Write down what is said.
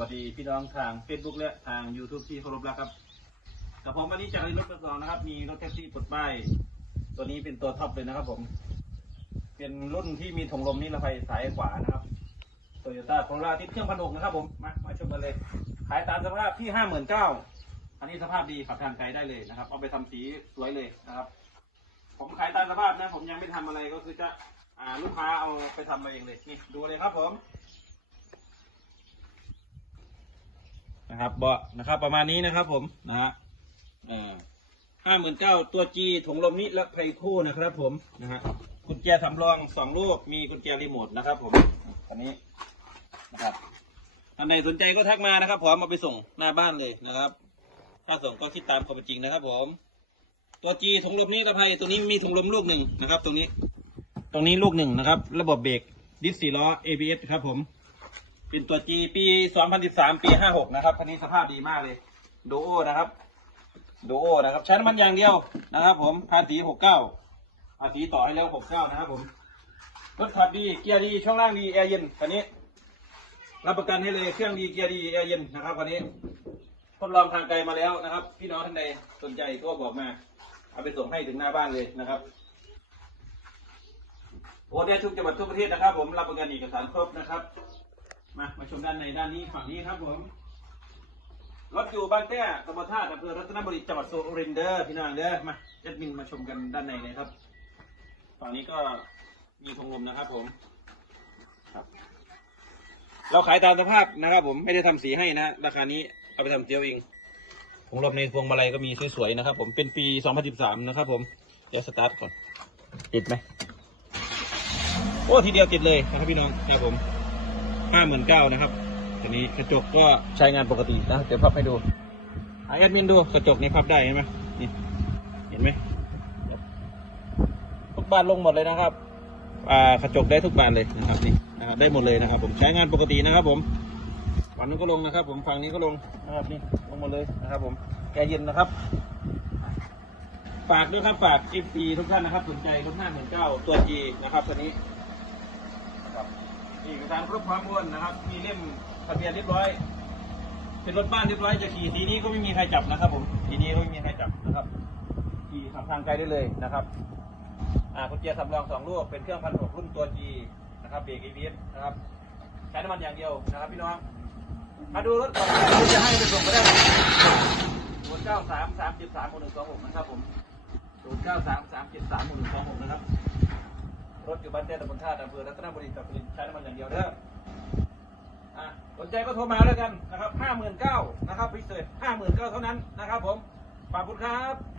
วัสดีพี่น้องทาง Facebook และทาง YouTube ที่เคารพรักครับกับผมวันนี้จากรถประกอบนะครับ มีรถแท็กซี่ปลดป้ายตัวนี้เป็นตัวท็อปเลยนะครับ ผม เป็นรุ่นที่มีถุงลมนิรภัยสายขวานะครับโตโยต้าโคโรล่าที่เครื่องพันหกนะครับ ผมมามาชมกันเลย ขายตามสภาพที่ห้าหมื่นเก้าอันนี้สภาพดีขับทางไกลได้เลยนะครับ เอาไปทำสีสวยเลยนะครับ ผมขายตามสภาพนะ ผมยังไม่ทำอะไรก็คือจะอ่าลูกค้าเอาไปทำมาเองเลยนี่ดูเลยครับผม นะครับเบาะนะครับ ประมาณนี้นะครับ ผมนะฮะห้าหมื่นเก้าตัวจีถุงลมนิรภัยคู่นะครับ ผมนะฮะกุญแจสำรองสองลูกมีกุญแจรีโมทนะครับ ผมอันนี้นะครับท่านใดสนใจก็ทักมานะครับผมมาไปส่งหน้าบ้านเลยนะครับถ้าส่งก็คิดตามความเป็นจริงนะครับ ผม ตัวจีถุงลมนิรภัยตัวนี้มีถุงลมลูกหนึ่งนะครับ ตรงนี้ ตรงนี้ลูกหนึ่งนะครับ ระบบเบรกดิสสี่ล้อ ABS ครับผม เป็นตัว G ปี 2013 ปี 56 นะครับ คันนี้สภาพดีมากเลย โดโอนะครับ โดโอนะครับ ใช้น้ำมันอย่างเดียวนะครับ ผมภาษี69ภาษีต่อให้แล้ว 69 นะครับ ผม รถขับดี เกียร์ดี ช่วงล่างดี แอร์เย็น คันนี้ รับประกันให้เลย เครื่องดี เกียร์ดี แอร์เย็นนะครับ คันนี้ทดลองทางไกลมาแล้วนะครับ พี่น้องท่านใดสนใจก็บอกมา เอาไปส่งให้ถึงหน้าบ้านเลยนะครับโอนได้ทุกจังหวัดทั่วประเทศนะครับ ผมรับประกันเอกสารครบนะครับ มา มาชมด้านในด้านนี้ฝั่งนี้ครับผมรถอยู่บ้านแต้ตำบลท่าอำเภอรัตนบุรีจังหวัดสุรินทร์เด้อพี่น้องเด้อมาเจ็ดมินมาชมกันด้านในเลยครับฝั่งนี้ก็มีทงลมนะครับผมครับ เราขายตามสภาพนะครับ ผมไม่ได้ทำสีให้นะราคานี้เอาไปทำเจียวเองทงลมในพวงมาลัยก็มีสวยๆนะครับ ผมเป็นปี 2013 นะครับ ผมเดี๋ยวสตาร์ทก่อนติดไหมโอ้ทีเดียวติดเลยนะครับพี่น้องครับผม ห้าหมื่นเก้านะครับตัวนี้กระจกก็ใช้งานปกตินะ เดี๋ยวพับให้ดูไอแอดมินดูกระจกนี้พับได้เห็นไหมนี่เห็นไหมทุกบานลงหมดเลยนะครับอ่ากระจกได้ทุกบานเลยนะครับนี่นะครับได้หมดเลยนะครับ ผมใช้งานปกตินะครับ ผมฝั่งนี้ก็ลงนะครับ ผมฝั่งนี้ก็ลงนะครับนี่ลงหมดเลยนะครับ ผมแกเย็นนะครับฝากด้วยครับฝากเอฟซีทุกท่านนะครับสนใจรถห้าหมื่นเก้าตัวจีนะครับตัวนี้ เอกสารครบความวนนะครับ มีเล่มทะเบียนเรียบร้อย เป็นรถบ้านเรียบร้อยจะขี่สีนี้ก็ไม่มีใครจับนะครับ ผมสีนี้ก็ไม่มีใครจับนะครับขี่ขับทางไกลได้เลยนะครับอ่ากุญแจสำรองสองลูกเป็นเครื่องพันหกรุ่นตัว G นะครับเบรก ABS นะครับใช้น้ำมันอย่างเดียวนะครับพี่น้องมาดูรถก่อนจะให้ไปส่งก็ได้ศูนย์เก้าสามสามเจ็ดสามหนึ่งสองหกนะครับผมศูนย์เก้าสามสามเจ็ดสามหนึ่งสองหกนะครับ รถอยู่บ้านแต้ตำบลท่าอำเภอรัตนบุรีจังหวัดสุรินใช้น้ำมันอย่างเดียวเด้ออะสนใจก็โทรมาแล้วกันนะครับห้าหมื่นเก้านะครับพิเศษห้าหมื่นเก้าเท่านั้นนะครับผมขอบคุณครับ